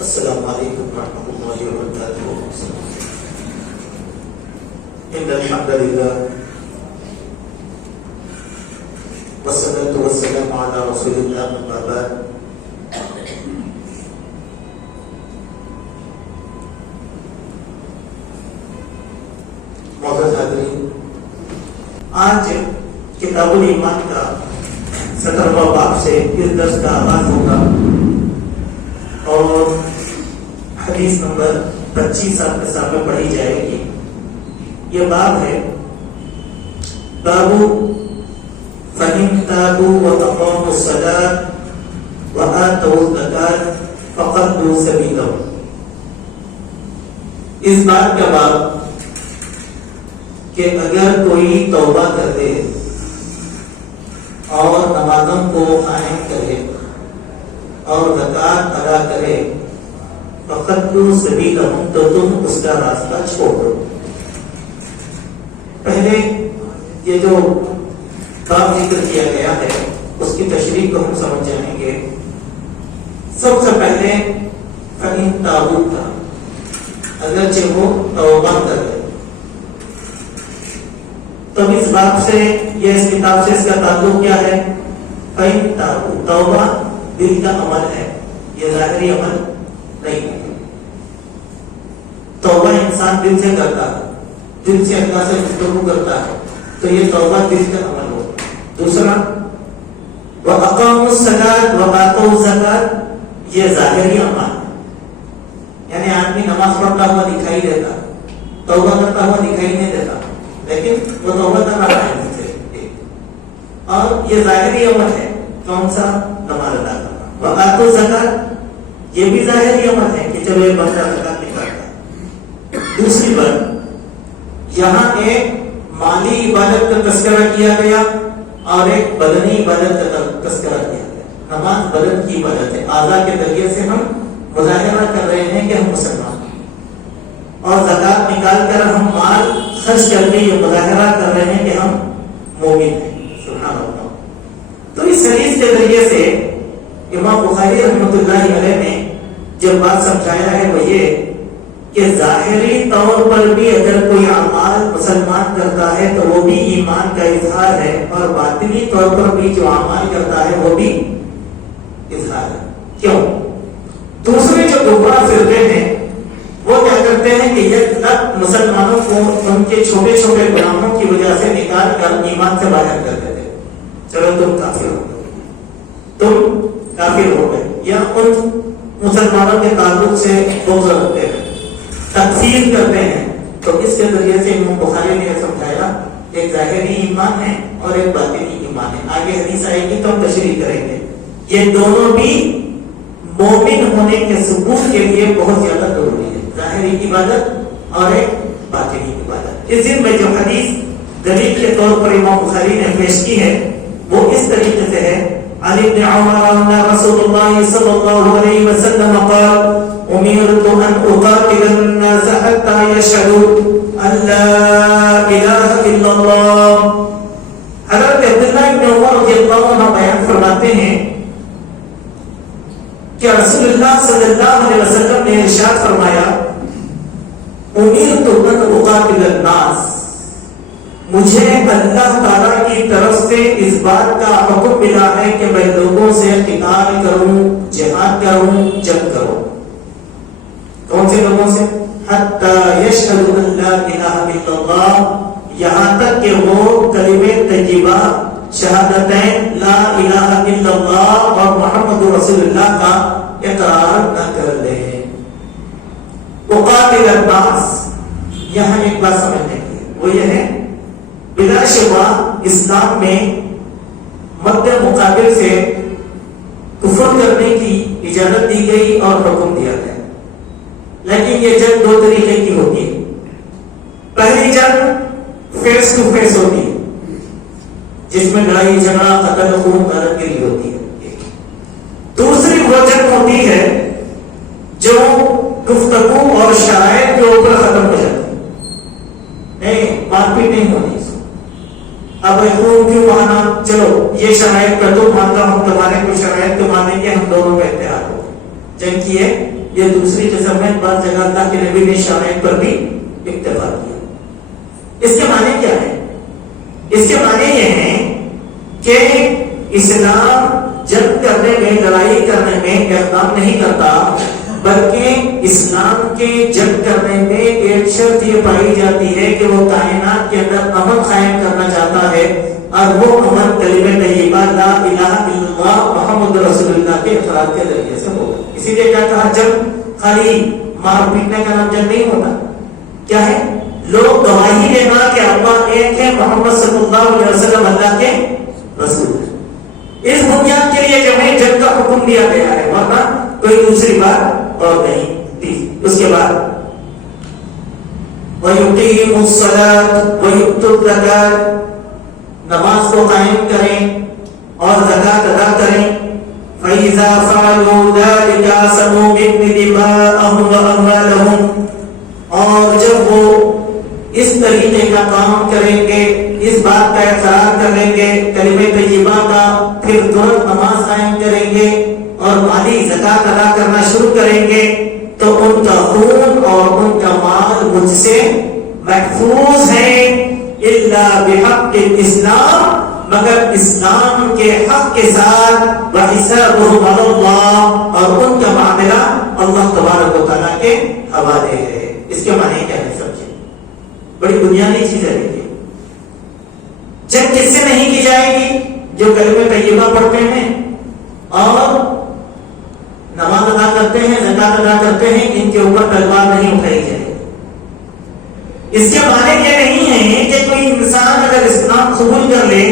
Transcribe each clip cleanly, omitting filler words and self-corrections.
السلام علیکم ورحمۃ اللہ وبرکاتہ. ان الحمد للہ والصلاۃ والسلام علی رسول اللہ اما بعد. معزز حاضرین، آج کتاب الایمان کا 17واں باب سے اس درس کا آغاز ہوگا اور حدیث نمبر 25 آپ کے سامنے پڑھی جائے گی. یہ باب ہے باب فَإِن تَابُوا وَأَقَامُوا الصَّلَاةَ وَآتَوُا الزَّكَاةَ فَخَلُّوا سَبِيلَهُمْ. اس بات کا باب کہ اگر کوئی توبہ کر دے اور نمازوں کو قائم کرے اور زکات ادا کرے فَخَلُّوا سَبِيلَهُمْ، تو تم اس کا راستہ چھوڑ دو. پہلے یہ جو باب ذکر کیا گیا ہے اس کی تشریح کو ہم سمجھ جائیں گے. سب سے پہلے فَإِن تَابُوا تھا، اگرچہ وہ توبہ کر دے. تو اس باب سے یہ اس کتاب سے اس کا تعلق کیا ہے؟ فَإِن تَابُوا، توبہ دل کا عمل ہے، یہ ظاہری عمل نہیں ہے. توبہ انسان دل سے کرتا ہے، دل سے اللہ سے گفتگو کرتا ہے، تو یہ توبہ دل کا عمل ہو. دوسرا وَأَقَامُوا الصَّلَاةَ وَآتَوُا الزَّكَاةَ، یہ ظاہری عمل، یعنی آدمی نماز پڑھتا ہوا دکھائی دیتا، توبہ کرتا ہوا دکھائی نہیں دیتا، لیکن وہ توبہ کر رہا ہے دل سے، اور یہ ظاہری عمل ہے. کون سا؟ نماز ادا کرنا. وآتوا الزکات، یہ بھی ظاہری عمل ہے کہ چلو یہ بندہ زکات نکالتا. دوسری بات، یہاں ایک مالی عبادت کا تذکرہ کیا گیا اور ایک بدنی عبادت کا تذکرہ کیا گیا. نماز بدن کی عبادت ہے، اعضاء کے ذریعے سے ہم مظاہرہ کر رہے ہیں کہ ہم مسلمان ہیں، اور زکات نکال کر ہم مال خرچ کر کے یہ مظاہرہ کر رہے ہیں کہ ہم مومن ہیں. سبحان اللہ. تو اس حدیث کے ذریعے سے امام بخاری رحمۃ اللہ علیہ نے جو بات سمجھایا ہے وہ یہ کہ ظاہری طور پر بھی اگر کوئی اعمال مسلمان کرتا ہے تو وہ بھی ایمان کا اظہار ہے، اور باطنی طور پر بھی جو اعمال کرتا ہے وہ بھی اظہار ہے. کیوں؟ دوسرے جو گمراہ فرقے ہیں وہ کیا کرتے ہیں کہ یہ مسلمانوں کو ان کے چھوٹے چھوٹے گناہوں کی وجہ سے نکال کر ایمان سے باہر کر دیتے. چلو تم کافر ہو گئے، تم کافر ہو گئے، یا ان مسلمانوں کے تعلق سے بغض رکھتے ہیں، تکفیر کرتے ہیں. تو اس کے ذریعے سے امام بخاری نے سمجھایا ایک ظاہری ایمان ہے اور ایک باطنی ایمان ہے. آگے حدیث آئے گی تو ہم تشریح کریں گے. یہ دونوں بھی مومن ہونے کے ثبوت کے لیے بہت زیادہ ضروری ہے، ظاہری عبادت اور ایک باطنی عبادت. اس دن میں جو حدیث دلیل کے طور پر امام بخاری نے پیش کی ہے وہ اس طریقے سے ہے. عن ابن عمر ان رسول الله صلى الله عليه وسلم قال امرت ان اقاتل الناس حتى يشهدوا ان لا اله الا الله. حضرت عبداللہ ابن عمر رضی اللہ عنہ بیان فرماتے ہیں کہ رسول اللہ صلی اللہ علیہ وسلم نے ارشاد فرمایا امرت ان اقاتل الناس، مجھے اللہ تعالیٰ کی طرف سے اس بات کا حکم ملا ہے کہ میں لوگوں سے قتال کروں، جہاد کروں، جنگ کروں. کون سے لوگوں سے؟ حتی یشہدوا ان لا الہ الا اللہ، یہاں تک کہ وہ کلمہ طیبہ شہادتین لا الہ الا اللہ اور محمد رسول اللہ کا اقرار نہ کر لیں. اقاتل الناس، یہاں ایک بات سمجھنے کی وہ یہ ہے، بلا شبہ اسلام میں مد مقابل سے کفر کرنے کی اجازت دی گئی اور حکم دیا گیا، لیکن یہ جنگ دو طریقے کی ہوتی ہے. پہلی جنگ فیس ٹو فیس ہوتی ہے جس میں لڑائی جھگڑا قتل خون غارت گری ہوتی ہے. دوسری وہ جنگ ہوتی ہے جو گفتگو اور شرائط کے اوپر ختم ہو جاتی ہے. نہیں، مار پیٹ نہیں ہونی. اب خون کیوں بہانا، چلو یہ شرائط کا تو مانتا ہوں، تمہارے کو شرائط تو مانیں گے، ہم دونوں کا اتحاد ہو. جنگ کی ہے یہ دوسری قسم ہے. بعض جگہ اللہ کے نبی نے شرائط پر بھی اکتفا کیا. اس کے معنی کیا ہے؟ اس کے معنی یہ ہیں کہ اسلام جنگ کرنے میں، لڑائی کرنے میں اقدام نہیں کرتا، بلکہ اسلام کے جنگ کرنے میں ایک شرط یہ پائی جاتی ہے کہ وہ کائنات کے اندر امن قائم کرنا چاہتا ہے، اور وہ امن کلمہ طیبہ لا الہ الا اللہ محمد رسول اللہ کے اقرار کے ذریعے سے ہوگا. اسی لیے کیا کہا، جنگ خالی مار پیٹنے کا نام جنگ نہیں ہوتا. کیا ہے؟ لوگ گواہی دینا کہ اللہ ایک ہے، محمد صلی اللہ علیہ وسلم اللہ کے رسول ہے. اس بنیاد کے لیے جمعی جنگ کا حکم دیا گیا ہے، ورنہ کوئی دوسری بات اور نہیں تھی. اس کے بعد وَيُقِيمُ الصَّلَاةَ وَيُؤْتُوا الزَّكَاةَ، نماز کو قائم کریں اور زکات ادا کریں. فَإِذَا فَعَلُوا ذَلِكَ عَصَمُوا مِنِّي دِمَاءَهُمْ وَأَمْوَالَهُم، اور جب وہ اس طریقے کا کام کریں گے، اس بات کا اقرار کر لیں گے کلمہ طیبہ کا، پھر ترنت نماز قائم کریں گے اور مالی زکات ادا کرنا شروع کریں گے، تو ان کا خون اور ان کا مال مجھ سے محفوظ ہے. الا بحق الاسلام، مگر اسلام کے حق کے ساتھ. وحسابهم علی اللہ، اور ان کا معاملہ اللہ تبارک و تعالیٰ کے حوالے ہے. اس کے معنی کیا ہے؟ سمجھے، بڑی بنیادی چیز ہے. جنگ کس سے نہیں کی جائے گی؟ جو کلمہ طیبہ پڑھتے ہیں اور نماز ادا کرتے ہیں، زکات ادا کرتے ہیں، ان کے اوپر تلوار نہیں اٹھائی جائے گی. اس کے معنی یہ نہیں ہے کہ کوئی انسان اگر اسلام قبول کر لے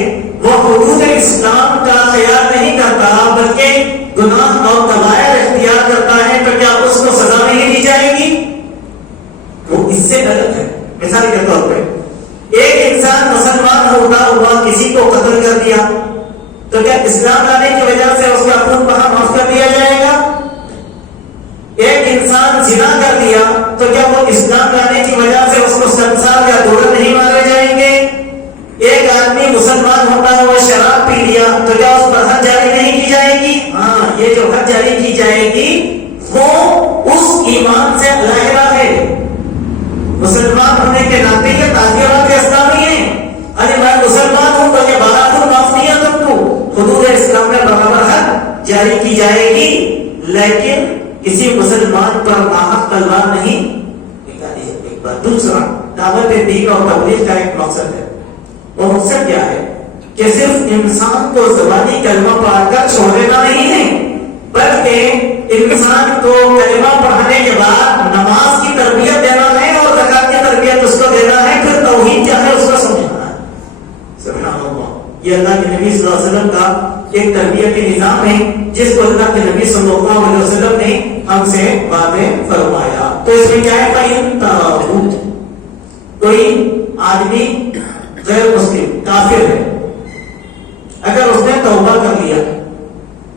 وہ حدود اسلام کا خیال نہیں کرتا، بلکہ گناہ اور کبائر اختیار کرتا ہے، تو کیا اس کو سزا نہیں دی جائے گی؟ وہ اس سے غلط ہے. مثال کے طور پہ ایک انسان مسلمان ہوتا ہوا کسی کو قتل کر دیا، تو کیا اسلام لانے کی وجہ سے اس کا خون بہا معاف کر دیا جائے گا؟ ایک انسان زنا کر دیا، تو کیا وہ اسلام لانے کی وجہ سے اس کو 7 سال یا دورہ نہیں مارے جائیں گے؟ ایک آدمی مسلمان ہوتا ہے وہ شراب پی لیا، تو کیا اس پر حد جاری نہیں کی جائے گی؟ ہاں، یہ جو حد جاری کی جائے گی وہ اس ایمان سے علیحدہ ہے. مسلمان ہونے کے ناطے یہ تعزیرات اسلامی ہیں. ارے میں مسلمان ہوں تو یہ 12 خون معاف نہیں ہے تم کو. حدود اسلام میں برابر حد جاری کی جائے گی، لیکن کسی مسلمان پر ناحق تلوار نہیں نکالی جائے. ایک بات. دوسرا، دعوت دین اور تبلیغ کا ایک مقصد ہے. وہ مقصد کیا ہے؟ کہ صرف انسان کو زبانی کلمہ پڑھ کر چھوڑ دینا نہیں ہے، بلکہ انسان کو کلمہ پڑھانے کے بعد نماز کی تربیت دینا ہے اور زکات کی تربیت اس کو دینا ہے، پھر توحید کیا ہے اس کو سمجھانا ہے. سبحان اللہ. یہ اللہ کے نبی صلی اللہ علیہ وسلم کا ایک تربیتی نظام ہے جس کو اللہ کے نبی صلی اللہ علیہ وسلم نے ہم سے واضح فرمایا. تو اس میں کیا ہے؟ کوئی آدمی غیر مسلم کافر ہے، اگر اس نے توبہ کر لیا،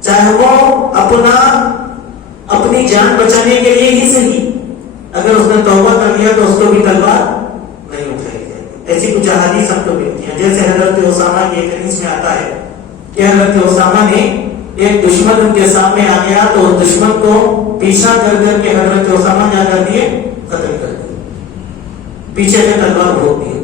چاہے وہ اپنی جان بچانے کے لیے ہی صحیح، اگر اس نے توبہ کر لیا تو اس کو بھی تلوار نہیں اٹھائی جائے گی. ایسی کچھ احادیث ہم کو ملتی ہیں. جیسے حضرت اسامہ کی ایک حدیث میں آتا ہے کہ حضرت اسامہ نے ایک دشمن ان کے سامنے آ گیا تو دشمن کو پیچھا کر کے حضرت اسامہ کیا کر دیے؟ قتل کر دیے. پیچھے سے تلوار روک دیے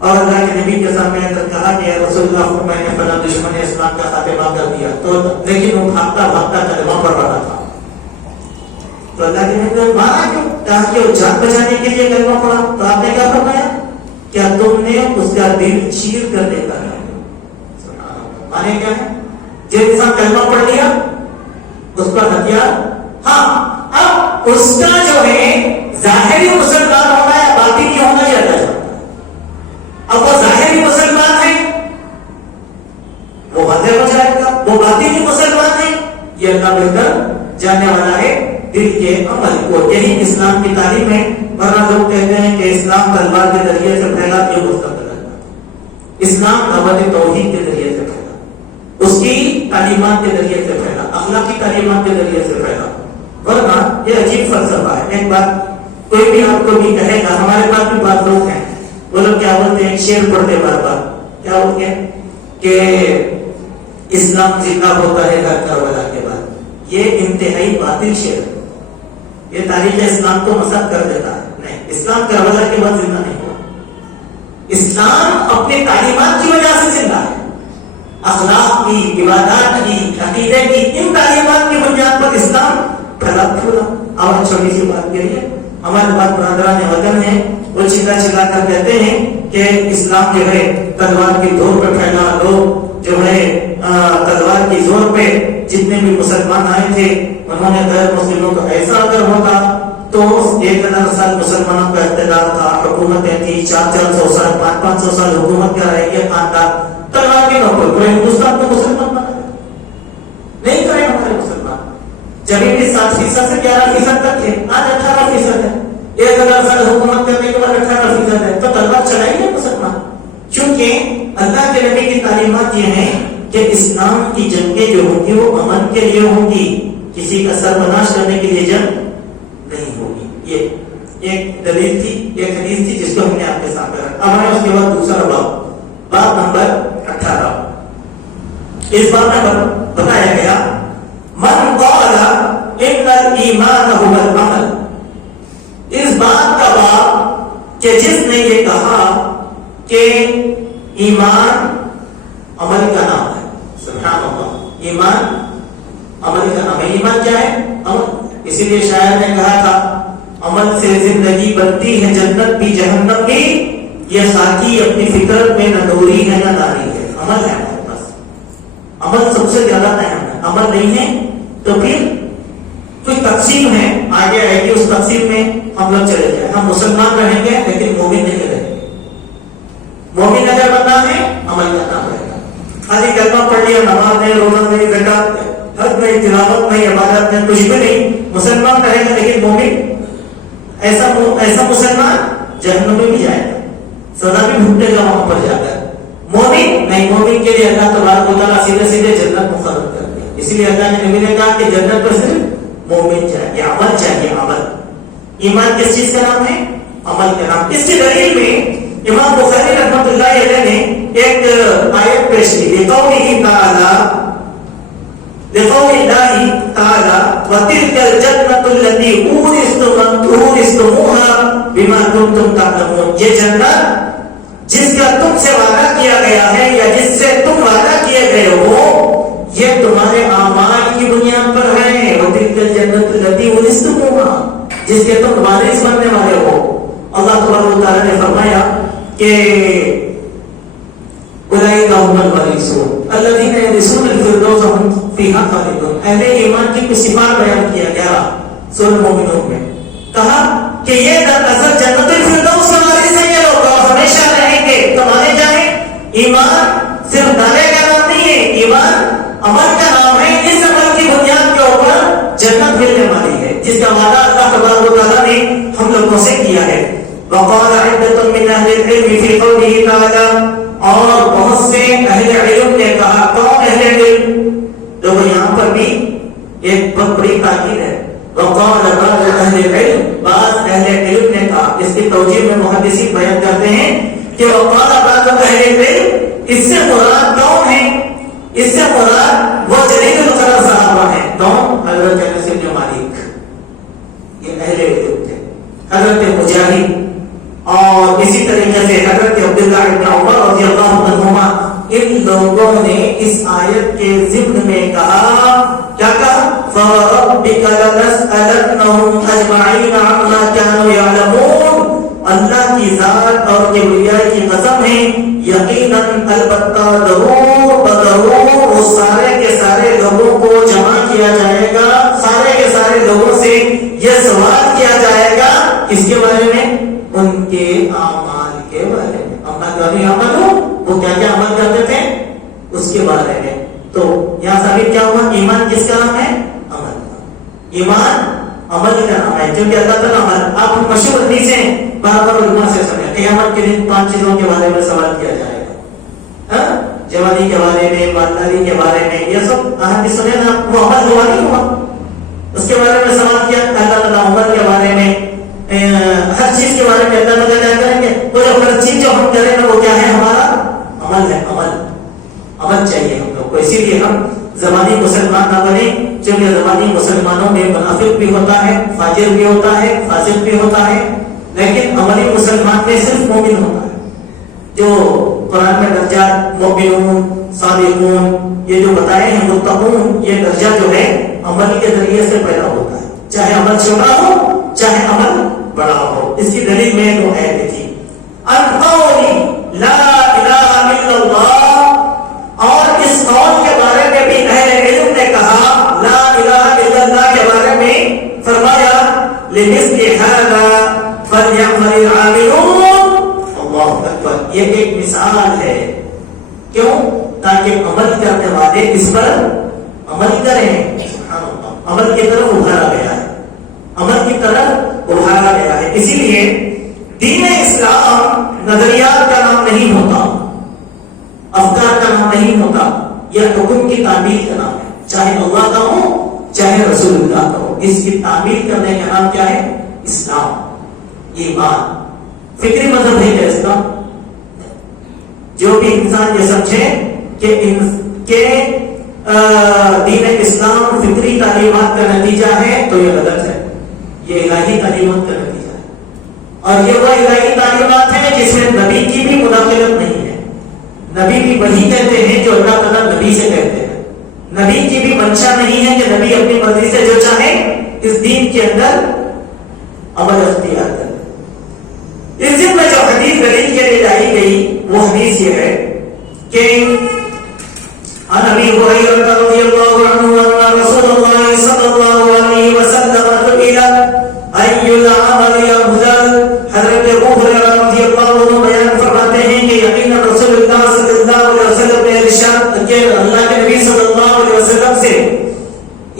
اور اللہ کے نبی کے سامنے اندر کہا کہ رسول اللہ میں نے فلاں دشمن اسلام کا خاتمہ کر دیا، تو لیکن وہ بھاگتا بھاگتا کلمہ پڑھ رہا تھا. تو اللہ کے نبی نے مارا کیوں؟ کہا کہ وہ جان بچانے کے لیے کلمہ پڑھا. تو آپ نے کیا فرمایا؟ کیا تم نے اس کا دل چیر کر دیتا ہے؟ مانے کیا ہے؟ جو انسان کلمہ پڑھ لیا اس کا ہتھیار، ہاں اب اس کا جو ہے ظاہری مسلمان ہونا یا باطنی ہونا یہ اللہ جانتا ہے. اب وہ ظاہری مسلمان ہے وہ واضح ہو جائے گا، وہ باطنی مسلمان ہے یہ اللہ بہتر جاننے والا ہے دل کے عمل کو. یہی اسلام کی تعلیم ہے. ورنہ لوگ کہتے ہیں کہ اسلام تلوار کے ذریعے سے پھیلا، یہ مستقل ہے. اسلام دعوت توحید کے ذریعے سے پھیلا، اس کی تعلیمات کے ذریعے سے پھیلا، اخلاقی تعلیمات کے ذریعے سے پھیلا. ورنہ یہ عجیب فلسفہ ہے. ایک بات کوئی بھی آپ کو بھی کہے گا، ہمارے پاس بھی بات لوگ ہیں، وہ لوگ کیا بولتے ہیں؟ شعر پڑھتے بار بار. کیا بولتے ہیں کہ اسلام زندہ ہوتا ہے گھر کربلا کے بعد. یہ انتہائی باطل شعر ہے. یہ تاریخ اسلام کو مسخ کر دیتا ہے. نہیں، اسلام کربلا کے بعد زندہ نہیں ہوا. اسلام اپنے تعلیمات کی وجہ سے زندہ ہے. اخلاق کی، عبادات کی، عقیدے کی، ان تعلیمات کی بنیاد پر اسلام پھیلا پھولا. اور چھوٹی سی بات کے لیے ہمارے پاس برادران وطن ہیں، وہ چلا چلا کر کہتے ہیں کہ اسلام جو ہے تلوار کی زور پہ پھیلا. لوگ جو ہے تلوار کی زور پہ جتنے بھی مسلمان آئے تھے انہوں نے غیر مسلموں کو ایسا اگر ہوتا تو 1000 سال مسلمانوں کا اقتدار تھا، حکومتیں تھی، 400 سال 500 سال حکومت کر رہے یہ خاندان تلوار کی نوکر پورے ہندوستان کو مسلمان بنا نہیں کرے. ہمارے مسلمان جب بھی 7% سے 11% تک تھے، آج 18% ہے. 1000 سال حکومت کرنے کے بعد 18% ہے. تو تلوار چلائیں گے مسلمان؟ چونکہ اللہ کے نبی کی تعلیمات یہ ہیں کہ اسلام کی جنگیں جو ہوں گی وہ امن کے لیے ہوں گی، کسی کا سربناش کرنے کے لیے جنگ نہیں ہوگی. یہ ایک دلیل تھی، ایک حدیث تھی جس کو ہم نے آپ کے سامنے رکھا. اب ہمیں اس کے بعد دوسرا باب نمبر 18. اس باب میں بتایا گیا من قال ان الایمان هو العمل. اس بات کا باب کہ جس نے یہ کہا کہ ایمان عمل کا نام ہے. سبحان اللہ، ایمان عمل کا نام ہے. ایمان کیا ہے؟ عمل. اسی لیے شاعر نے کہا تھا عمل سے زندگی بنتی ہے جنت بھی جہنم بھی، یہ ساقی اپنی فکر میں نہ دوری ہے نہ ناری ہے. عمل ہے ہمارے پاس، عمل سب سے زیادہ اہم ہے. عمل نہیں ہے تو پھر کچھ تقسیم ہے، آگے آئے گی، اس تقسیم میں ہم لوگ چلے جائیں. ہم مسلمان رہیں گے لیکن مومن نہیں رہیں گے. مومن اگر بننا ہے عمل کرنا پڑے گا. خالی کلمہ پڑھ لیا، نماز نہیں، روزہ نہیں، زکات نہیں، حج نہیں، تلاوت نہیں، عبادت نہیں، کچھ بھی نہیں، مسلمان رہے گا لیکن مومن ایسا مسلمان جہنم میں بھی جائے گا، سزا بھی بھگتے گا وہاں پر جا کر. مومن نہیں، مومن کے لیے اللہ تبارک و تعالیٰ سیدھے سیدھے جنت مقرر کر دیا. اسی لیے اللہ کے نبی نے کہا کہ جنت پر صرف مومن چاہیے، عمل چاہیے. عمل ایمان کس چیز کا نام ہے؟ عمل کا نام. اس کی دلیل میں امام بخاری رحمۃ اللہ علیہ نے ایک آیت پیش کی. لقوله تعالی وتلك الجنة التي أورثتموها بما كنتم تعلمون. یہ جنت جس کا تم سے وعدہ کیا گیا ہے یا جس سے تم وعدہ کیے گئے ہو، یہ تمہارے اعمال کی بنیاد پر ہے. وتلك الجنة التي أورثتموها، جس کے تم وارث بننے والے ہو. اللہ تبارک و تعالی نے فرمایا کہ اولئک هم الوارثون الذین یرثون الفردوس هم فیہا خالدون. اہل ایمان کی کچھ صفات بیان کیا گیا سورۃ المومنون میں. کہا کہ یہ دراصل جنت الفردوس کے وارث ہیں، یہ لوگ اور ہمیشہ رہیں گے. تمہارے جائیں ایمان صرف دعوے کا نام نہیں ہے، ایمان عمل کا نام ہے. اس عمل کی بنیاد کے اوپر جنت ملنے والی ہے جس کا وعدہ اللہ تبارک و تعالیٰ نے ہم لوگوں سے کیا ہے. وقال عدة من اہل العلم فی قوله تعالی، اور بہت سے اہل علم نے کہا. کون اہل علم؟ جو یہاں پر بھی ایک بہت بڑی تاکید ہے. وقال بعض اہل العلم، بعض اہل علم نے کہا. اس کی توجیہ میں محدثین بیان کرتے ہیں کہ وقال بعض اہل العلم، اس سے مراد کون ہے؟ اس سے مراد وہ جلیل القدر صحابہ ہیں. کون؟ حضرت انس بن مالک، یہ اہل علم تھے. حضرت مجاہد، اور اسی طریقے سے حضرت عبداللہ بن عمر رضی اللہ عنہما. ان لوگوں نے اس آیت کے ضمن میں کہا، کیا کہا؟ فَرَبِّكَ لَنَسْأَلَنَّهُمْ أَجْمَعِينَ عَمَّا كَانُوا يَعْلَمُونَ. اللہ کی ذات اور کبریاء کی قسم ہے، یقیناً البتہ ضرور بضرور وہ سارے کے سارے لوگوں کو جمع کیا جائے گا. سارے کے سارے لوگوں سے یہ سوال کیا جائے گا اس کے بارے میں، ان کے اعمال کے بارے میں. عمل ہو وہ کیا کیا عمل کرتے تھے اس کے بارے میں. تو یہاں ثابت کیا ہوا؟ ایمان کس کا نام ہے؟ عمل. ایمان عمل کا نام ہے کیونکہ اللہ تعالیٰ عمل. آپ مشہور حدیثیں بار بار علماء سے سنے، قیامت کے دن 5 چیزوں کے بارے میں سوال کیا جائے گا. جوانی کے بارے میں، مالداری کے بارے میں، یہ سب احادیث سنے نا. وہ عمل ہوا نہیں ہوا، اس کے بارے میں سوال کیا. اللہ تعالیٰ عمل کے بارے میں، ہر چیز کے بارے میں اللہ تعالیٰ کیا کریں گے؟ وہ جو ہر چیز جو ہم کریں گے وہ کیا ہے؟ ہمارا عمل ہے. عمل چاہیے ہم لوگ کو. اسی لیے ہم زبانی مسلمان نہ بنے جب یہ زبانی مسلمانوں میں منافق بھی ہوتا ہے، فاجر بھی ہوتا ہے، فاسق بھی ہوتا ہے، لیکن عملی مسلمان میں صرف مومن ہوتا ہے. جو قرآن میں درجات مومنون، صادقون یہ جو بتائے ہیں، متقون، یہ درجہ جو ہے عمل کے ذریعے سے پیدا ہوتا ہے، چاہے عمل چھوٹا ہو چاہے عمل بڑا ہو. اس کی دلیل میں دو آیتیں تھی. القول لا الہ الا اللہ، اور اس قول کے بارے میں بھی اہل علم نے کہا، لا الہ الا اللہ کے بارے میں فرمایا لمثل هذا فليعمل العاملون. اللہ اکبر. یہ ایک مثال ہے. کیوں؟ تاکہ عمل کرنے والے اس پر عمل کریں. سبحان اللہ. عمل کی طرف ابھارا گیا ہے، عمل کی طرف ابھارا گیا ہے. اسی لیے دین اسلام نظریات کا نام نہیں ہوتا، افکار کا نام نہیں ہوتا، یہ حکم کی تعمیل کا نام ہے. چاہے اللہ کا ہو چاہے رسول اللہ کا ہو، اس کی تعمیل کرنے کا نام کیا ہے؟ اسلام، ایمان. فکری مذہب ہے کیا اسلام؟ جو بھی انسان یہ سمجھے کہ دین اسلام فطری تعلیمات کا نتیجہ ہے تو یہ غلط ہے. یہ الہی تعلیمات کا نتیجہ ہے، اور یہ وہ الہی تعلیمات ہیں جس میں نبی کی بھی مداخلت نہیں ہے. نبی بھی وہی کہتے ہیں جو اللہ تعالیٰ نبی سے کہتے ہیں. نبی کی بھی منشا نہیں ہے کہ نبی اپنی مرضی سے جو چاہے اس دین کے اندر عمل اختیار کرے. اس دن میں جو حدیث دلیل کے لیے لائی گئی وہ حدیث یہ ہے کہ عن ابي هريره رضي الله عنه ان رسول الله صلى الله عليه وسلم سئل اي العمل افضل. حضرت ابو هريرہ رضی اللہ عنہ بیان فرماتے ہیں کہ یقینا رسول اللہ صلی اللہ علیہ وسلم نے ارشاد کہ اللہ کے نبی صلی اللہ علیہ وسلم سے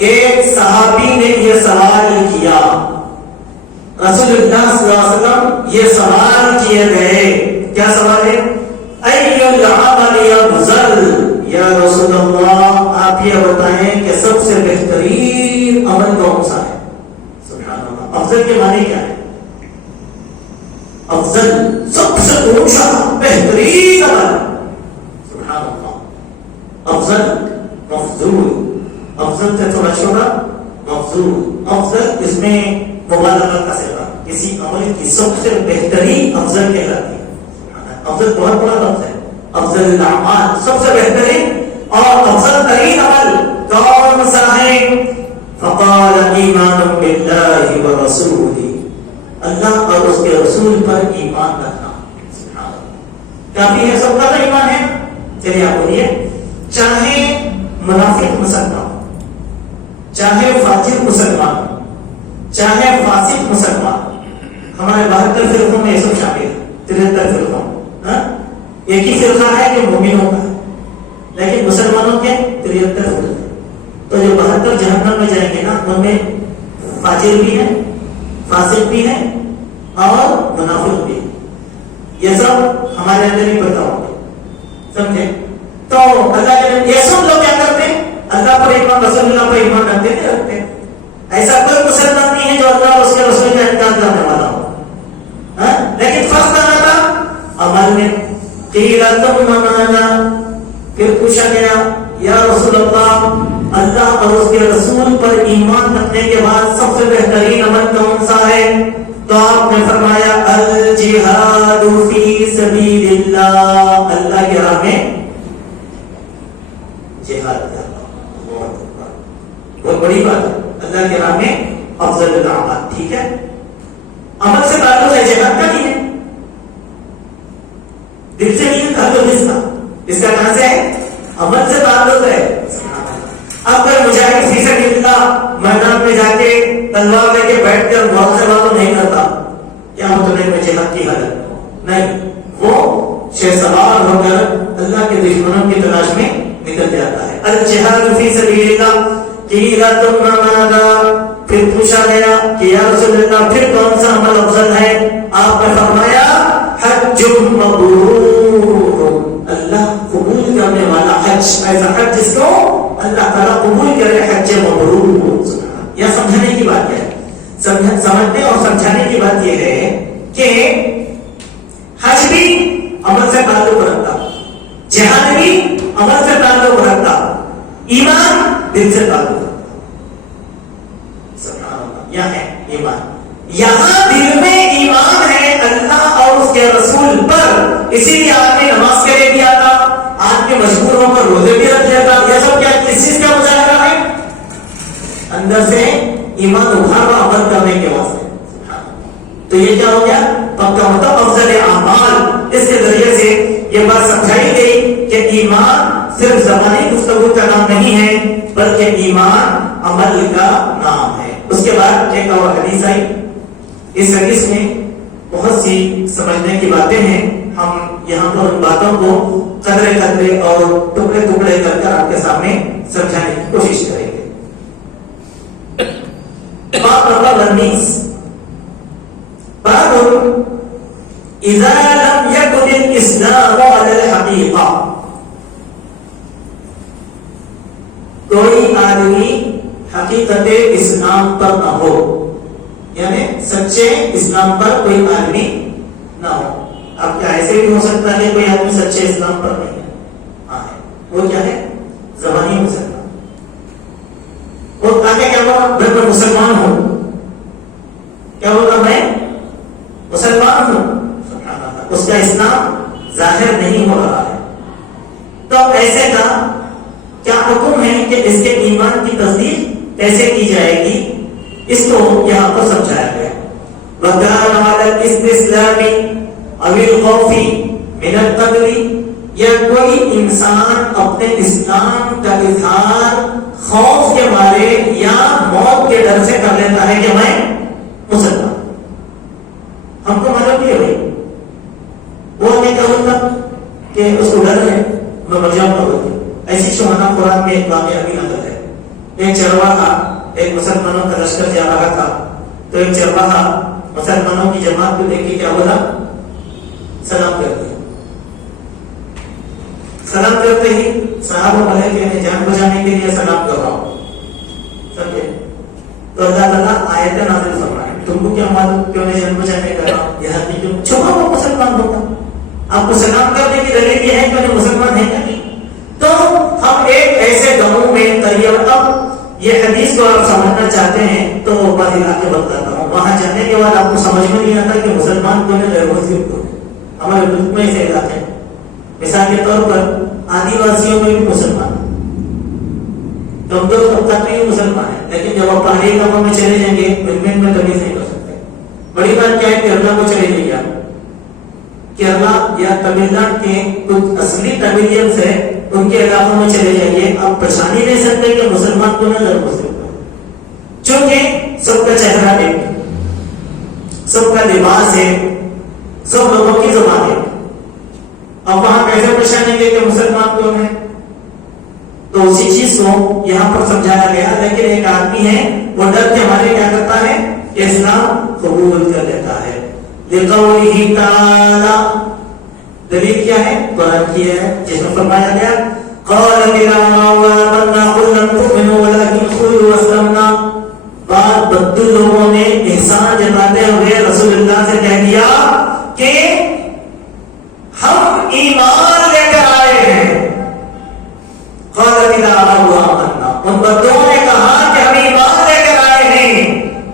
ایک صحابی نے یہ سوال کیا. رسول اللہ صلی اللہ علیہ وسلم یہ سوال کیے گئے. کیا سوال ہے؟ ای العمل افضل. یا رسول اللہ آپ یہ بتائیں کہ سب سے بہترین عمل کون سا ہے؟ سبحان اللہ. افضل کے معنی کیا ہے؟ افضل سب سے اونچا بہترین عمل. سبحان اللہ. افضل مفضول، افضل سے تھوڑا چھوٹا مفضول. افضل اس میں مبالغہ کا صیغہ، کسی عمل کی سب سے بہترین افضل کہلاتی ہے. افضل بہت بڑا لفظ ہے. افضل الاعمال سب سے بہترین اور افضل ترین عمل کون سا ہے؟ فقال ایمان باللہ ورسولہ، اللہ اور اس کے رسول پر ایمان رکھنا. کافی ہے سب کا ایمان ہے. چلیے آپ بولیے، چاہے منافق مسلمان، چاہے فاجر مسلمان، چاہے فاسق مسلمان. ہمارے 72 فرقوں میں یہ سب شامل ہے. 73 فرقوں ایک ہی فرقہ ہے جو مومنوں کا ہے، لیکن مسلمانوں کے 73 فرقے. تو جو 72 جہنم میں جائیں گے نا ان میں فاجر بھی ہیں، فاسق بھی ہیں اور منافق بھی ہیں. یہ سب ہمارے اندر ہی پیدا ہوں گے. سمجھے؟ تو اللہ کے یہ سب لوگ کیا کرتے ہیں؟ اللہ پر ایمان، رسول اللہ پر ایمان رکھتے نہیں رکھتے. ایسا کوئی مسلمان نہیں ہے جو اللہ اور اس کے رسول کا انکار کرنے والا ہو. لیکن فرق کہاں تھا؟ عمل میں. قیل ثم ماذا، پھر پوچھا گیا یا رسول اللہ اور اس کے رسول پر ایمان رکھنے کے بعد سب سے بہترین عمل کون سا ہے؟ تو آپ نے فرمایا الجہاد فی سبیل اللہ، اللہ کے راہ میں جہاد کرنا. بہت بڑی بات ہے. اللہ کے راہ میں افضل الاعمال. ٹھیک ہے، عمل سے تعلق ہے، جہاد کا نہیں ہے، دل سے نہیں ہے تعلق اس کا کہاں سے ہے؟ عمل سے تعلق ہے. اب اگر مجاہد فی سبیل اللہ میدان میں جا کے تلوار لے کے بیٹھ کر بہت سے باتوں نہیں کرتا، کیا مطلب میں جہاد کی حالت نہیں، وہ شہ سوار ہو کر اللہ کے دشمنوں کی تلاش میں نکل جاتا ہے. الجہاد فی سبیل اللہ. قیل ثم ماذا، پھر پوچھا گیا کہ یا رسول اللہ پھر کون سا عمل افضل ہے؟ آپ نے فرمایا حج مبرور، اللہ قبول کرنے والا حج. ایسا حج جس کو اللہ تعالیٰ قبول کرے، حج مبرور. یہ سمجھنے کی بات ہے. سمجھنے اور سمجھانے کی بات یہ ہے کہ حج بھی عمل سے تعلق رکھتا، جہاد بھی عمل سے تعلق رکھتا، ایمان دل سے تعلق رکھتا. سبحان اللہ، یہ ہے ایمان. یہاں دل میں ایمان ہے اللہ اور اس کے رسول پر، اسی لیے آدمی نماز کے لیے بھی آتا، آدمی مجبور ہو کر روزے بھی رکھ لیتا. یہ سب کیا کس چیز کا مظاہرہ ہے؟ اندر سے ایمان ابھارا عمل کرنے کے واسطے. تو یہ کیا ہو گیا؟ پکا مطلب افضل اعمال. اس کے ذریعے سے یہ بات سمجھائی گئی کہ ایمان صرف زبانی گفتگو کا نام نہیں ہے بلکہ ایمان عمل کا نام ہے. اس کے بعد ایک اور حدیث آئی. اس حدیث میں بہت سی سمجھنے کی باتیں ہیں. ہم یہاں پر ان باتوں کو قدرے قدرے اور ٹکڑے ٹکڑے کر کر آپ کے سامنے سمجھانے کی کوشش کریں گے. باب نمبر 19. باب اذا لم يكن الاسلام على الحقیقہ. کوئی آدمی حقیقت اسلام پر نہ ہو، یعنی سچے اسلام پر کوئی آدمی نہ ہو. اب کیا ایسے بھی ہو سکتا ہے کوئی آدمی سچے اسلام پر نہیں ہے؟ ہاں ہے. وہ کیا ہے؟ زبانی مسلمان. وہ آگے کیا بولا؟ میں مسلمان ہوں. کیا بولا؟ میں مسلمان ہوں. اس کا اسلام ظاہر نہیں ہو رہا ہے. تو ایسے کا کیا حکم ہے کہ اس کے ایمان کی تصدیق کیسے کی جائے گی؟ اس کو یہاں پر سمجھایا گیا. وَكَانَ عَلَى الْإِسْلَامِ أَوِ الْخَوْفِ مِنَ الْقَتْلِ. یا کوئی انسان اپنے اسلام کا اظہار خوف کے مارے یا موت کے ڈر سے کر لیتا ہے کہ میں مسلمان. ہم کو معلوم نہیں ہے بھائی، وہ نہیں کہا کہ اس کو ڈر ہے میں مر جاؤں گا. ایسی شہانہ قرآن میں ایک واقعہ بھی نقل ہے. ایک چرواہا ایک مسلمانوں کا لشکر جا رہا تھا، تو ایک چرواہا مسلمانوں کی جماعت کو دیکھ کے کیا بولا؟ سلام کر دیا. سلام کرتے ہی صحابہ بولے کہ میں جان بچانے کے لیے سلام کر رہا ہوں. سمجھے؟ تو اللہ تعالیٰ آیت نازل فرمائے. تم کو کیا معلوم کیوں میں جان بچانے کر رہا ہوں؟ یہ حدیث کیوں چھپا وہ مسلمان ہوتا؟ آپ کو سلام کرنے کی دلیل یہ ہے کہ وہ مسلمان ہے کیا نہیں؟ تو ہم ایک ایسے گاؤں میں قریب، اب یہ حدیث کو آپ سمجھنا چاہتے ہیں تو بعض علاقے بتاتا ہوں. وہاں جانے کے بعد آپ کو سمجھ میں نہیں آتا کہ مسلمان کون ہے غیر مسلم کون ہے. ہمارے ملک میں ایسے علاقے ہیں. مثال کے طور پر آدی واسیوں میں بھی مسلمان ہیں، کمزور طبقات میں بھی مسلمان ہیں، لیکن جب آپ پہاڑی علاقوں میں چلے جائیں گے ان میں تمیز نہیں کر سکتے. بڑی بات کیا ہے؟ کیرلا کو چلے جائیے آپ. کیرلا یا تمل ناڈو کے کچھ اصلی تملینس ہے، ان کے علاقوں میں چلے جائیے، آپ پہچان ہی نہیں سکتے کہ مسلمان کو نہ غیر مسلم کو. چونکہ سب کا چہرہ ایک، سب کا لباس ہے، سب لوگوں کی زبان ہے. اب وہاں کیسے پہچانیں گے کہ مسلمان کون ہے؟ تو اسی چیز کو یہاں پر سمجھایا گیا. لیکن ایک آدمی ہے وہ ڈر کے مارے کیا کرتا ہے؟ اسلام قبول کر لیتا ہے. لِقَوْلِهِ تَعَالَى. دلیل کیا ہے؟ قرآن کی ہے جس میں فرمایا گیا قَالَ آمَنَّا قُلْ لَمْ تُؤْمِنُوا وَلَكِنْ قُولُوا أَسْلَمْنَا. بعد بدل لوگوں نے احسان جتاتے ہوئے رسول اللہ سے کہہ دیا کہ ہم ایمان لے کر آئے ہیں. قَالَ آمَنَّا. ان بدلوں نے کہا کہ ہم ایمان لے کر آئے ہیں.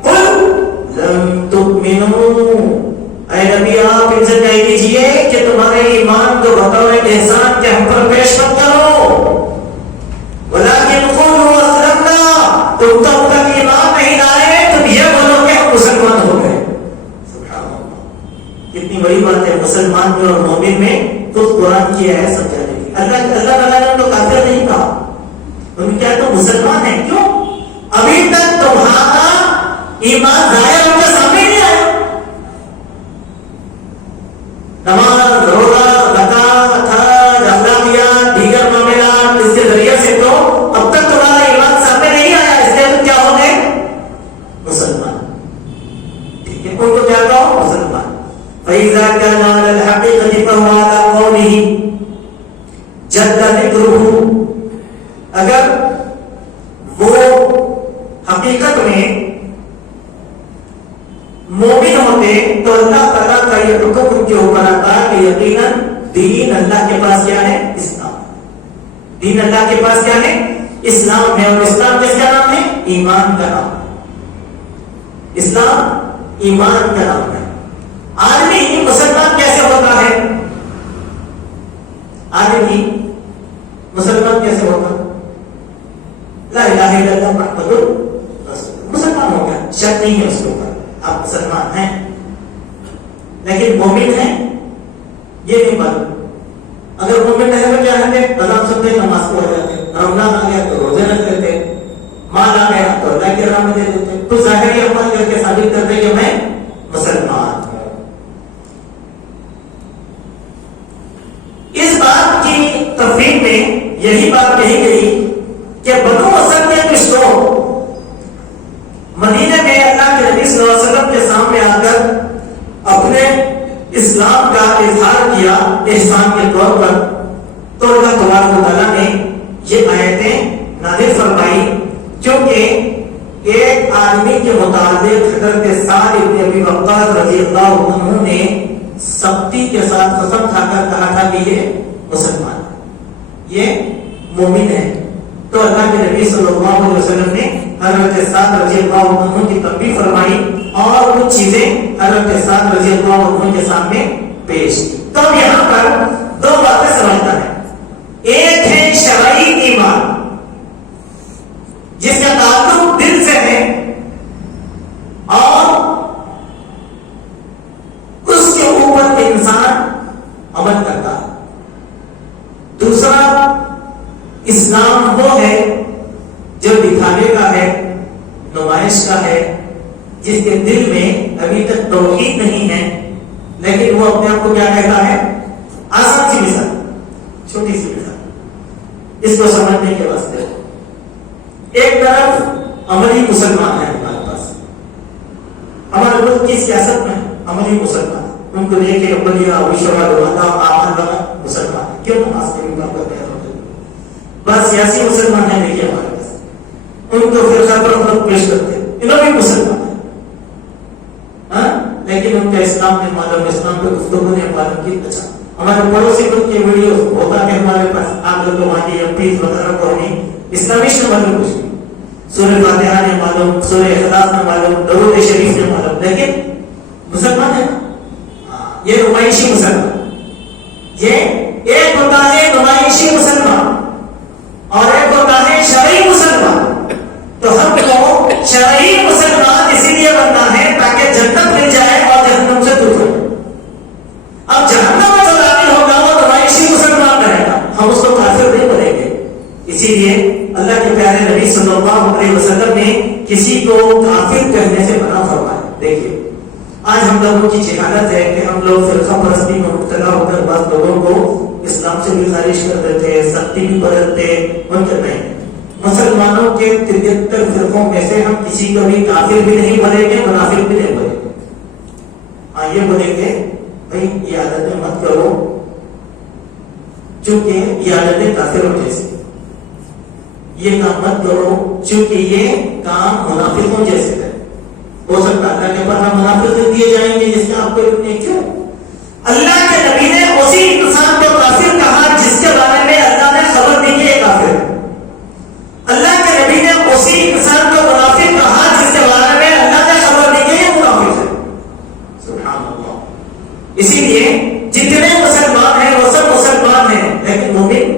قُلْ لَمْ تُؤْمِنُوا. اے نبی آپ ان سے کہہ دیجئے کہ تمہارے ایمان کو بطور احسان کے ہم پر پیش مت کرو. وَلَكِنْ قُولُوا أَسْلَمْنَا. تم تب تک ایمان نہیں لائے تم یہ بولو کہ ہم مسلمان ہو گئے. سبحان اللہ، کتنی بڑی بات ہے مسلمان میں اور مومن میں. تو قرآن کی ہے سمجھانے کی. اللہ تعالیٰ نے تو کافر نہیں کہا، ان کیا تو مسلمان ہے. کیوں؟ ابھی تک تمہارا ایمان ظاہر ہو کے سامنے نہیں آیا. نماز، روزہ، زکات، حج، اخلاقیات، دیگر معاملات، اس کے ذریعے سے تو اب تک تمہارا ایمان سامنے نہیں آیا. اس لیے تم کیا ہو گئے؟ مسلمان. ٹھیک ہے، ان کو کیا کہو؟ مسلمان. فَإِذَا كَانَ عَلَى الْحَقِيقَةِ فَهُوَ عَلَى قَوْلِهِ جَدَّ ذِكْرُهُ. اگر وہ حقیقت میں مومن ہوتے تو اللہ تعالیٰ کا یہ حکم ان کے اوپر آتا کہ یقیناً دین اللہ کے پاس کیا ہے؟ اسلام. دین اللہ کے پاس کیا ہے؟ اسلام ہے. اور اسلام کس کا نام ہے؟ ایمان کا نام. اسلام ایمان کا نام ہے. آدمی مسلمان کیسے ہوتا ہے؟ آدمی مسلمان کیسے ہوگا؟ لا الہ الا اللہ محمد رسول، مسلمان ہو گیا، شک نہیں ہے اس کے اوپر، آپ مسلمان ہیں. لیکن مومن ہیں یہ نہیں معلوم. اگر مومن ہے تو کیا ہے؟ اذان سنتے نماز پڑھ جاتے، رمضان آ گیا تو روزے رکھ لیتے، مال آ گیا تو اللہ کے راہ میں دے دیتے، تو ظاہری عمل کر کے ثابت کرتے کہ میں مسلمان ہوں. اس بات کی تفہیم میں یہی بات کہی گئی کہ بنو اسد کے کچھ لوگ مدینے میں اللہ کے نبی صلی اللہ علیہ وسلم کے سامنے آ کر اپنے اسلام کا اظہار کیا احسان کے طور پر، تو اللہ تبارک و تعالیٰ نے یہ آیتیں نازل فرمائی کیونکہ ایک آدمی کے متعلق حضرت سعد بن ابی وقاص رضی اللہ عنہ نے سختی کے ساتھ قسم کھا کر کہا تھا کہ یہ مسلمان ہے، یہ مومن ہے. تو اللہ کے نبی صلی اللہ علیہ وسلم نے حضرت سعد رضی اللہ عنہ کی تنبیہ فرمائی اور کچھ چیزیں حضرت سعد رضی اللہ عنہ کے سامنے پیش. تو اب یہاں پر دو باتیں سمجھنا ہے. ایک ہے شرعی ایمان جس کا تعلق دل سے ہے اور اس کے اوپر انسان عمل کرتا ہے. دوسرا اسلام وہ ہے جو دکھانے کا ہے، نمائش کا ہے، جس کے دل میں ابھی تک توحید نہیں ہے لیکن وہ اپنے آپ کو کیا کہتا ہے؟ آسان سی مثال، چھوٹی سی مثال اس کو سمجھنے کے واسطے. ایک طرف عملی مسلمان ہے ہمارے پاس، ہمارے ملک کی سیاست میں عملی مسلمان، ان کو دیکھ کے عملیہ مسلمان کیوں نماز کے بھی کرتے ہیں؟ بس سیاسی مسلمان ہے دیکھیے ہمارے پاس، ان کو فرقہ پرست پیش کرتے ہیں، انہوں بھی مسلمان ہیں لیکن ان کا اسلام نے معلوم، اسلام پہ گفتگو نے معلوم کی. اچھا ہمارے پڑوسی ملک کے ویڈیو ہوتا ہے ہمارے پاس، آپ لوگ وہاں کی اپیز وغیرہ کو نہیں اسلامش نے معلوم کچھ نہیں، سورہ فاتحہ نے معلوم، سورہ اخلاص نے معلوم، درود شریف نے معلوم، لیکن مسلمان ہے. یہ نمائشی مسلمان، یہ ایک ہوتا ہے نمائشی مسلمان اور ایک ہوتا ہے شرعی مسلمان. تو ہم کو شرعی مسلمان اسی لیے بننا ہے تاکہ جنت مل جائے اور جہنم سے دور ہو. اب جہنم میں جو داخل ہوگا وہ نمائشی مسلمان رہے گا، ہم اس کو کافر نہیں بنیں گے. اسی لیے اللہ کے پیارے نبی صلی اللہ علیہ وسلم نے کسی کو کافر کہنے سے منع فرمایا. دیکھیے آج ہم لوگوں کی جہالت ہے کہ ہم لوگ فرقہ پرستی میں مبتلا ہو کر بعض لوگوں کو اسلام سے بھی خارج کر دیتے، سختی بھی برتتے. ان کے نہیں، مسلمانوں کے 73 فرقوں میں سے ہم کسی کو بھی کافر بھی نہیں بولیں گے، منافق بھی نہیں بولیں گے. ہاں یہ بولیں گے بھائی یہ عادتیں مت کرو چونکہ یہ عادتیں کافروں جیسی، یہ کام مت کرو چونکہ یہ کام منافقوں جیسے ہے. ہو سکتا ہے کہ پر ہم منافق دیے جائیں گے جس کے آپ کو اتنے کیوں؟ اللہ کے نبی نے اسی انسان کو کافر کہا جس کے بارے میں اللہ نے خبر دی کہ یہ کافر ہے. اللہ کے نبی نے اسی انسان کو منافق کہا جس کے بارے میں اللہ نے خبر دی کہ یہ منافق ہے. سبحان اللہ. اسی لیے جتنے مسلمان ہیں وہ سب مسلمان ہیں لیکن مومن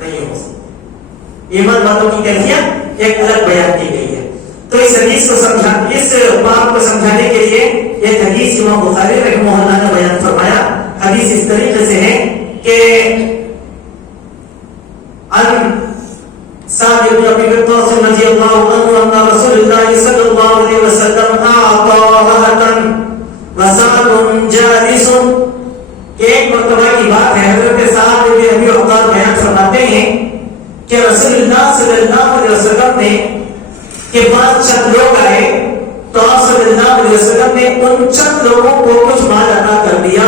نہیں ہو سکتے. ایمان والوں کی کیفیت ایک الگ بیان کی گئی ہے. تو اس حدیث کو اس بات کو سمجھانے کے لیے ایک حدیث امام بخاری رحمہ اللہ نے بیان فرمایا. حدیث اس طریقے سے ہے کہ سعد بن ابی وقاص رضی اللہ عنہ ان رسول اللہ صلی اللہ علیہ وسلم اعطى رهطا وسعد جالس. ایک مرتبہ کی بات ہے، حضرت سعد بن ابی وقاص بیان فرماتے ہیں کہ رسول اللہ صلی اللہ علیہ وسلم نے کے پاس چند لوگ آئے تو آپ صلی اللہ علیہ وسلم نے ان چند لوگوں کو کچھ مال عطا کر دیا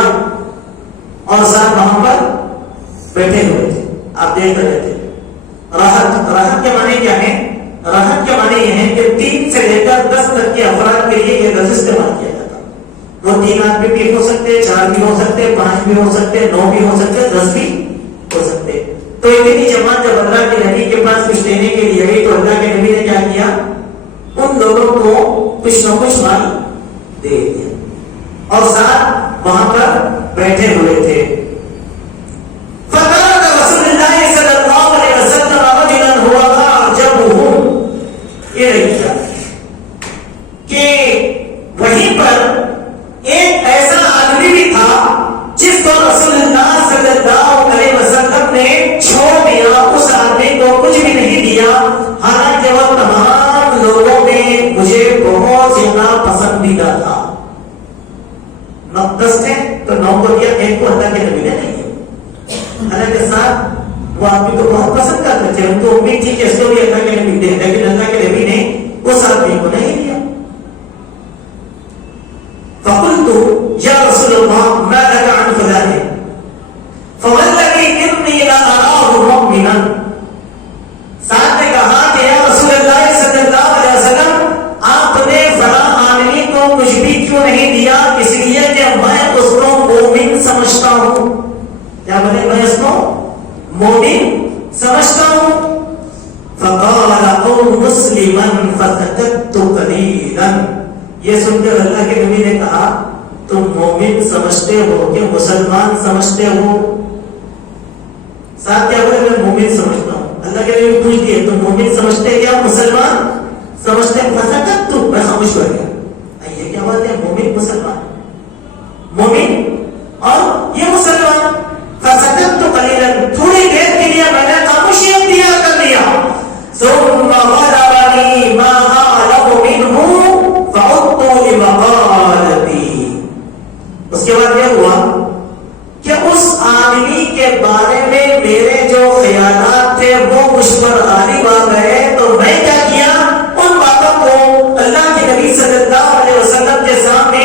اور ساتھ وہاں پر بیٹھے ہوئے تھے، آپ دیکھ رہے تھے. راحت کے معنی کیا ہے؟ راحت کے معنی یہ ہے کہ 3 سے لے کر 10 تک کے افراد کے لیے یہ لفظ استعمال کیا جاتا. وہ 3 آدمی بھی ہو سکتے، 4 بھی ہو سکتے، 5 بھی ہو سکتے، 9 بھی ہو سکتے، 10 بھی ہو سکتے. تو اتنی جماعت جب اللہ کے نبی کے پاس کچھ دینے کے لیے گئی تو اللہ کے نبی نے کیا کیا؟ ان لوگوں کو کچھ نہ کچھ مال دے دیا اور ساتھ وہاں پر بیٹھے ہوئے تھے. فقال رسول اللہ صلی اللہ علیہ وسلم رجلا هو اعجبهم، یہ رہی کہ وہیں پر ایک ایسا آدمی بھی تھا جس کو رسول اللہ صلی اللہ علیہ وسلم نے چھوڑ دیا، اس آدمی کو کچھ بھی نہیں دیا، حالانکہ وہ تمام لوگوں میں مجھے بہت زیادہ پسندیدہ تھا. 10 تھے تو 9 کو دیا، ایک کو اللہ کے نبی نے نہیں دیا. حالانکہ ساتھ وہ آدمی کو بہت پسند کرتے تھے، ان کو امید تھی کہ اس کو بھی اللہ کے نبی دے، لیکن اللہ کے نبی نے اس آدمی کو نہیں دیا. فقلت یا رسول اللہ ما لك عن فلان فوالذی انی لا اراه مؤمنا. ساتھ نے کہا کہ یا رسول اللہ صلی اللہ علیہ وسلم آپ نے فلاں آدمی کو کچھ بھی کیوں نہیں دیا؟ اس لیے کہ میں اس کو مومن سمجھتا ہوں. کیا بولے؟ میں اس کو مومن سمجھتا ہوں. فقال قل مسلما فسكت قليلا. یہ سن کر اللہ کے نبی نے کہا تم مومن سمجھتے ہو کہ مسلمان سمجھتے ہو؟ ساتھ کیا بولے؟ میں مومن سمجھتا ہوں. اللہ کے نبی پوچھ دیے تم مومن سمجھتے کیا مسلمان سمجھتے؟ فسکت تو میں خاموش ہو گیا. یہ کیا بات ہے؟ مومن مسلمان، مومن اور یہ مسلمان. فسکت تو قلیلا، تھوڑی دیر کے لیے میں نے خاموشی اختیار کر لیا. ثم غضبني ما أعلم منه فعدت لمقالتي. اس کے بعد کیا ہوا کہ اس آدمی کے بارے میں میرے جو خیالات تھے وہ مجھ پر غالب آ گئے، تو میں کیا کیا؟ ان باتوں کو اللہ کے نبی صلی اللہ علیہ وسلم کے سامنے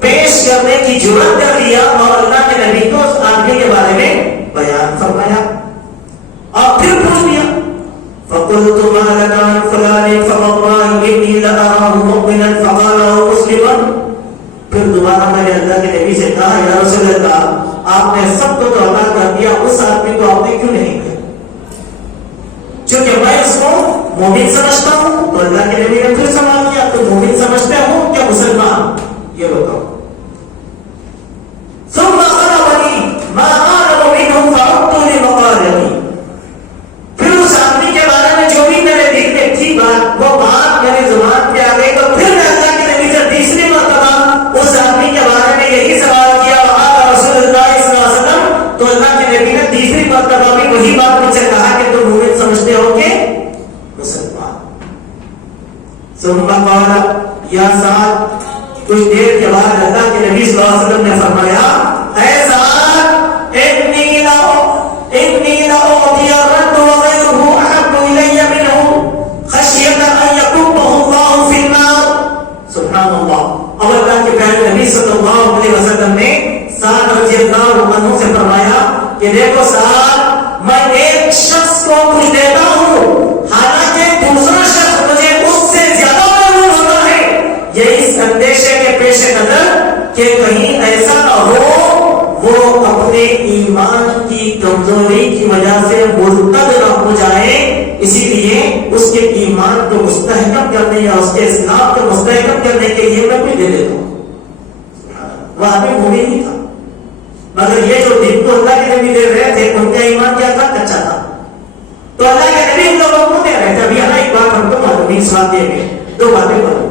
پیش کرنے کی جرات کر لیا اور اللہ کے نبی کو اس آدمی کے بارے میں بیان فرمایا اور پھر پوچھ لیا. فقلت ما لك عن فلان فوالله اني لاراه مؤمنا فقال مسلما. پھر دوبارہ میں نے اللہ کے نبی سے کہا یا رسول اللہ آپ نے سب کو تو عطا کر دیا، اس آدمی کو آپ نے کیوں نہیں کیا؟ چونکہ میں اس کو مومن سمجھتا ہوں. تو اللہ کے نبی نے پھر سوال کیا تو مومن سمجھتے ہو کیا مسلمان؟ یہ بتاؤ. ثم غضبني ما أعلم منه فعدت لمقالتي. پھر اس آدمی کے بارے میں جو بھی میرے دل میں تھی بات، وہ بات میرے زبان پہ آ گئی. تو پھر میں اللہ کے نبی سے تیسری مرتبہ اس آدمی کے بارے میں یہی سوال کیا. وقال رسول اللہ صلی اللہ علیہ وسلم، تو اللہ کے نبی نے تیسری مرتبہ بھی وہی بات مجھ سے کہا کہ تم مومن سمجھتے ہو کہ مسلمان. ثم قال یا سعد. کچھ دیر کے بعد اللہ کے نبی صلی اللہ علیہ وسلم نے فرمایا اے سعد انی لا اعطي الرد وغيره احب الي منه خشيه ان يكبه الله في النار. سبحان اللہ. اب اللہ کے پیارے نبی صلی اللہ علیہ وسلم نے سعد رضی اللہ عنہ سے فرمایا کہ دیکھو سعد، میں ایک شخص کو کچھ دیتا ہوں حالانکہ دوسرا شخص مجھے اس سے زیادہ معلوم ہوتا ہے. یہ اس اندیشے کے پیش نظر کہ کہیں ایسا نہ ہو وہ اپنے ایمان کی کمزوری کی وجہ سے مرتد نہ ہو جائے، اسی لیے اس کے ایمان کو مستحکم کرنے یا اس کے اسلام کو مستحکم کرنے کے لیے میں بھی دے دیتا ہوں. وہ آدمی مومن نہیں تھا، مگر یہ جو دن کو اللہ کے نبی دے رہے تھے ان کا ایمان کیا تھا؟ کچا تھا. تو اللہ کے نبی ان لوگوں کو دے رہے تھے. اب یہاں ایک بات ہم کو معلوم اس بات دے گئے، دو باتیں معلوم.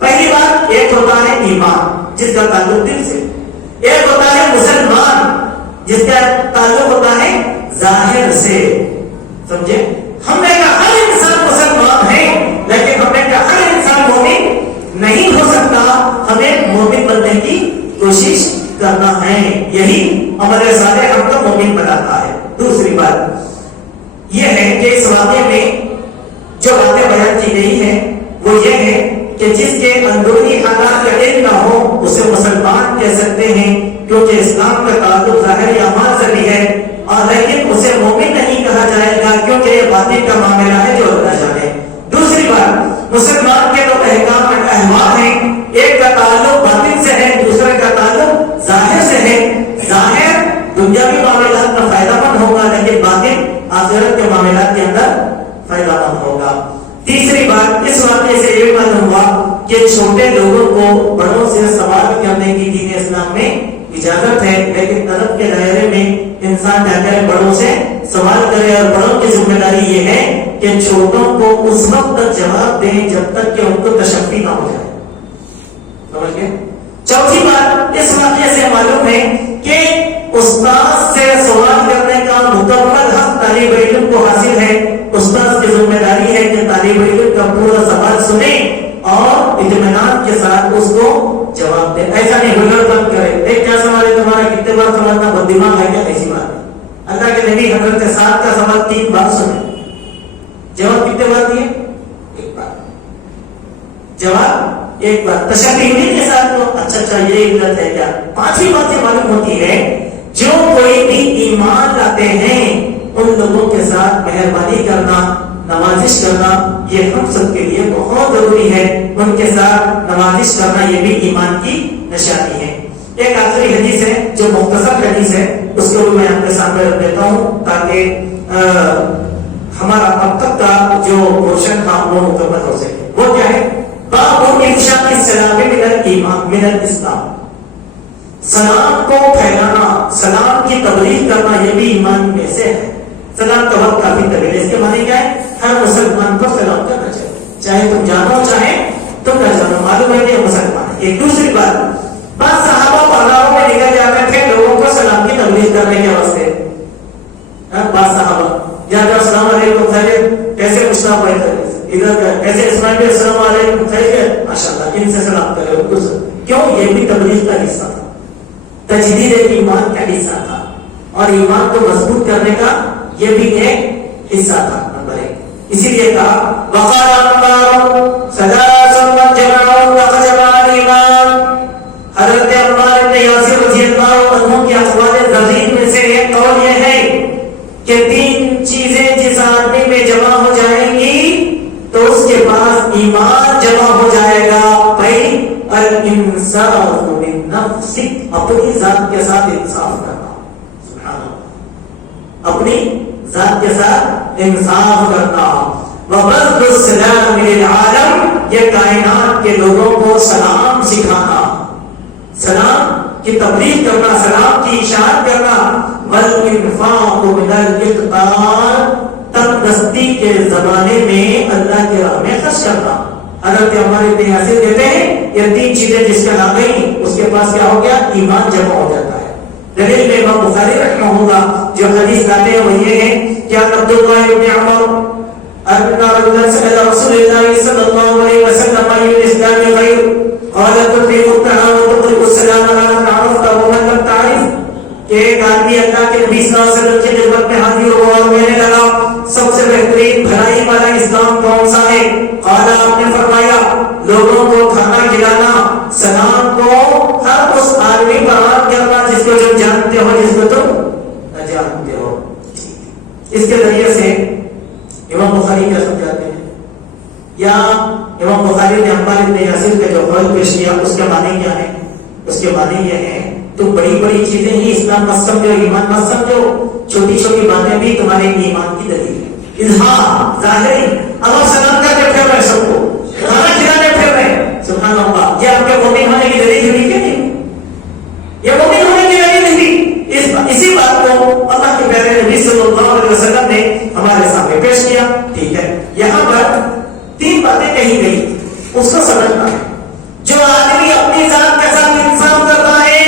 پہلی بات، ایک ہوتا ہے ایمان جس کا تعلق دل سے، ایک ہوتا ہے مسلمان جس کا تعلق ہوتا ہے ظاہر سے. سمجھے؟ ہم نے کہا ہر انسان مسلمان ہے، لیکن ہم نے کہا ہر انسان مومن نہیں ہو سکتا. ہمیں مومن بننے کی کوشش کرنا ہے، یہی عمل صالح ہم کو مومن بناتا ہے. دوسری بات یہ ہے کہ اس واقعے میں جو باتیں بیان کی گئی ہیں وہ یہ ہے کہ جس کے اندرونی حالات کا علم نہ ہو اسے مسلمان کہہ سکتے ہیں، کیونکہ اسلام کا تعلق ظاہری اعمال سے بھی ہے، اور لیکن اسے مومن نہیں کہا جائے گا کیونکہ یہ باطن کا معاملہ ہے جو اللہ جانے. دوسری بات، مسلمان کے دو احکام کا احوال ہیں، ایک کا تعلق باطن سے ہے، دوسرے کا تعلق ظاہر سے ہے. ظاہر دنیاوی معاملات میں فائدہ مند ہوگا، لیکن باطن آخرت کے معاملات کے اندر فائدہ مند ہوگا. تیسری بات، اس واقعے سے یہ معلوم ہوا کہ چھوٹے چھوٹے لوگوں کو بڑوں سے سوال کرنے کی دین اسلام میں اجازت ہے، لیکن ادب کے دائرے میں انسان جا کر بڑوں سے سوال کرے، اور بڑوں کی ذمہ داری یہ ہے کہ چھوٹوں کو اس وقت تک جواب دیں جب تک کہ ان کو تشفی نہ ہو جائے. سمجھ گئے؟ چوتھی بات اس واقعے سے معلوم ہے کہ استاد سے سوال کرنے کا مکمل حق طالب علم کو حاصل ہے. استاد کی ذمہ داری ہے کہ طالب علم کا پورا سوال سنے اور اطمینان کے ساتھ اس کو جواب دے. ایسا نہیں ہنر بند کرے، دیکھ کیا سوال ہے تمہارا، کتنے بار سمجھنا بد دماغ ہے کیا؟ ایسی بات ہے. اللہ کے نبی حضرت سعد کا سوال 3 بار سنے، جواب کتنے بار دیے؟ 1 بار. جواب 1 بار. تشفی کے ساتھ تو اچھا یہ علت ہے کیا؟ 5ویں بات یہ معلوم ہوتی ہے جو کوئی بھی ایمان لاتے ہیں ان لوگوں کے ساتھ مہربانی کرنا، نوازش کرنا، یہ ہم سب کے لیے بہت ضروری ہے. ان کے ساتھ نوازش کرنا یہ بھی ایمان کی نشانی ہے. ایک آخری حدیث ہے جو مختصر حدیث ہے، اس کو میں آپ کے سامنے رکھ دیتا ہوں تاکہ ہمارا اب تک کا جو پورشن تھا وہ مکمل ہو سکے. وہ کیا ہے؟ باب افشاء السلام من الایمان من الاسلام. سلام کو پھیلانا، سلام کی تبلیغ کرنا یہ بھی ایمان میں سے ہے. سلام کا وقت کافی طویل ہے. اس کے معنی کیا ہے؟ ہر مسلمان کو سلام کرنا چاہیے، چاہے تم جانو چاہے تم نہ جانو، معلوم ہے کہ مسلمان ہے. ایک دوسری بات، بعض صحابہ پہلاؤں میں نکل جاتے تھے لوگوں کو سلام کی تبلیغ کرنے کے واسطے. بعض صحابہ یا السلام علیکم خیریت، کیسے مشتاق ہے ادھر کیسے اسماعیل السلام علیکم خیریت، ماشاءاللہ ان سے سلام کرے. کیوں؟ یہ بھی تبلیغ کا حصہ تھا، تجدید ایمان کا حصہ تھا، اور ایمان کو مضبوط کرنے کا یہ بھی ایک حصہ تھا. نمبر 1 اسی لیے کہا وقال عمار ثلاث من جمعوا لقد جمع الایمان. حضرت عمار بن یاسر رضی اللہ عنہ کی اقوال ذخیر میں سے ایک قول یہ ہے کہ 3 چیزیں جس آدمی میں جمع ہو جائیں گی تو اس کے پاس ایمان جمع ہو جائے گا. پہلی الانصاف بالنفس، اپنی ذات کے ساتھ انصاف کرنا. سبحان اللہ، اپنی ذات کے ساتھ انصاف کرنا. وبذل السلام للعالم، یہ کائنات کے لوگوں کو سلام سکھانا، سلام کی تبلیغ کرنا، سلام کی اشاعت کرنا. والانفاق من الاقتار، تنگدستی کے زمانے میں اللہ کے راہ میں خرچ کرنا. حضرت ہمارے ابن یاسر کہتے ہیں یہ 3 چیزیں جس کا نہ گئی اس کے پاس کیا ہو گیا؟ ایمان جمع ہو جاتا ہے. دلیل میں امام بخاری رحمہ اللہ جو حدیث لاتے ہیں وہ یہ ہے کہ عبداللہ بن عمر ان رجلا سأل رسول اللہ صلی اللہ علیہ وسلم ای الاسلام خیر قال تطيق الطعام وتقرئ السلام على من عرفت ومن لم تعرف. کہ ایک آدمی اللہ کے نبی صلی اللہ علیہ وسلم کی خدمت میں حاضر ہوا اور کہنے لگا سب سے بہترین بھلائی والا اسلام کون سا ہے؟ قال آپ نے فرمایا لوگوں کو کھانا کھلانا، سلام کو ہر اس آدمی پر عام کرنا جس کو تم جانتے ہو جس کو تم نہ جانتے ہو. اس کے ذریعے سے امام بخاری کیا سمجھاتے ہیں، یا امام بخاری نے عمار بن یاسر کا جو قول پیش کیا اس کا معنی کیا ہے؟ اس کے معنی یہ ہے تم بڑی بڑی چیزیں ہی اسلام مت سمجھو، ایمان مت سمجھو، چھوٹی چھوٹی باتیں بھی تمہارے ایمان کی دلیل ہے. اظہار ظاہری، اب آپ سلام کرتے پھر رہے سب کو کھانا کھلانے پھر رہے، سبحان اللہ، یہ آپ کے مومن ہونے کی دلیل ہوئی کہ نہیں؟ یہ مومن ہونے کی دلیل نہیں. اسی بات کو اللہ کے پیارے نبی صلی اللہ علیہ وسلم نے ہمارے سامنے پیش کیا. ٹھیک ہے، یہاں پر 3 باتیں کہی گئی، اس کو سمجھنا ہے. جو آدمی اپنی ذات کے ساتھ انصاف کرتا ہے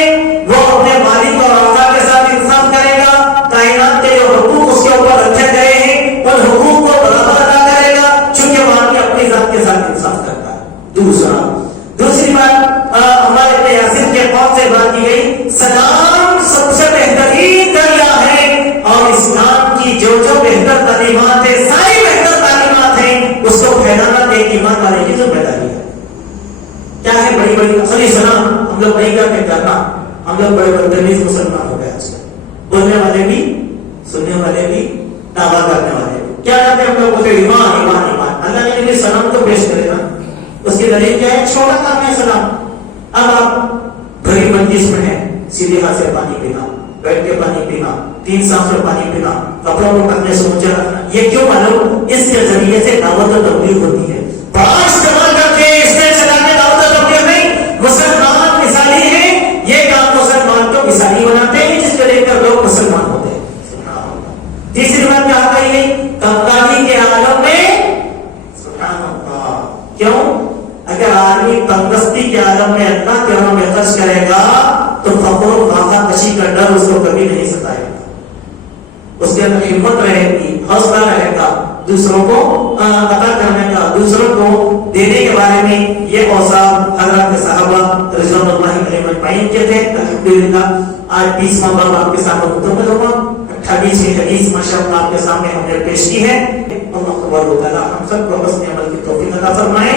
وہ اپنے مالک اور آقا کے ساتھ انصاف کرے گا. کائنات کے جو حقوق اس کے اوپر رکھے گئے ہیں ان حقوق کو برابر ادا کرے گا چونکہ وہ آدمی اپنی ذات کے ساتھ انصاف کرتا ہے. دوسری بات ہمارے ابن یاسر کے قول سے بات کی گئی، سلام سب سے بہترین ذریعہ ہے اور اسلام کی جو بہتر تعلیمات ہیں، ساری بہتر تعلیمات ہیں، اس کو پھیلانا ایک ایمان والے کی ذمہ داری ہے. کیا ہے بڑی بڑی خالی سلام ہم لوگ نہیں کرتے کرنا، ہم لوگ بڑے بدتمیز مسلمان ہو گئے آج کل، بولنے والے بھی سننے والے بھی دعویٰ کرنے والے بھی کیا کہتے ہیں ہم لوگ بولتے ایمان ایمان ایمان. اللہ کے لیے سلام تو پیش کرے گا، اس کی دلیل کیا ہے؟ چھوٹا کام ہے سلام. اب آپ بھری مجلس میں ہیں، سیدھے ہاتھ سے پانی پینا، بیٹھ کے پانی پینا، 3 سانس میں پانی پینا، کپڑوں کو ٹکنے سے اونچا رکھنا، یہ کیوں معلوم؟ اس کے ذریعے سے دعوت و تبلیغ ہوتی ہے. بڑا استعمال کر کے اسٹیج چلا کے دعوت و تبلیغ کرے گا تو فقر و فاقہ کشی کا ڈر اس کو کبھی نہیں ستائے گا. اس کے اندر ہمت رہے گی, حوصلہ رہے گا دوسروں کو عطا کرنے کا, دوسروں کو دینے کے بارے میں. یہ اوصاف حضرات صحابہ رضوان اللہ علیہم اجمعین کے تھے. الحمدللہ آج 20واں باب آپ کے سامنے مکمل ہوا. 28ویں حدیث ماشاءاللہ آپ کے سامنے ہم نے پیش کی ہے. اللہ تبارک و تعالی ہم سب کو حسن عمل کی توفیق عطا فرمائے.